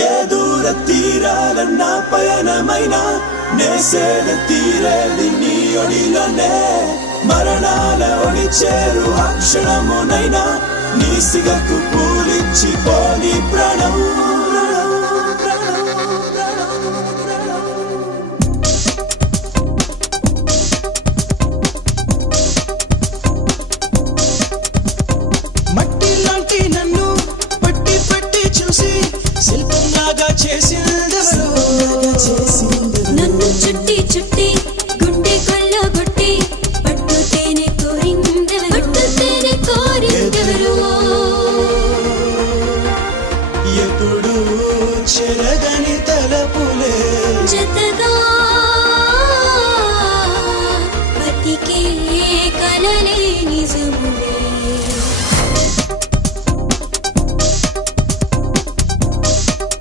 ఏ దూర తీరాలన్నా పయనమైనా నేసేద తీరేది నీ ఒడిలోనే మరణాల ఒడి చేరు అక్షణమునైనా నీ సిగకు పూలిచ్చి పోని ప్రాణం మట్టి లాంటి నన్ను పట్టి పట్టి చూసి శిల్పంలాగా చేసిందెవరు నన్ను చుట్టి చుట్టి గుండె కొల్లగొట్టి పట్టు తేనె కోరిందెవరు ఎప్పుడు చెరగని తలపు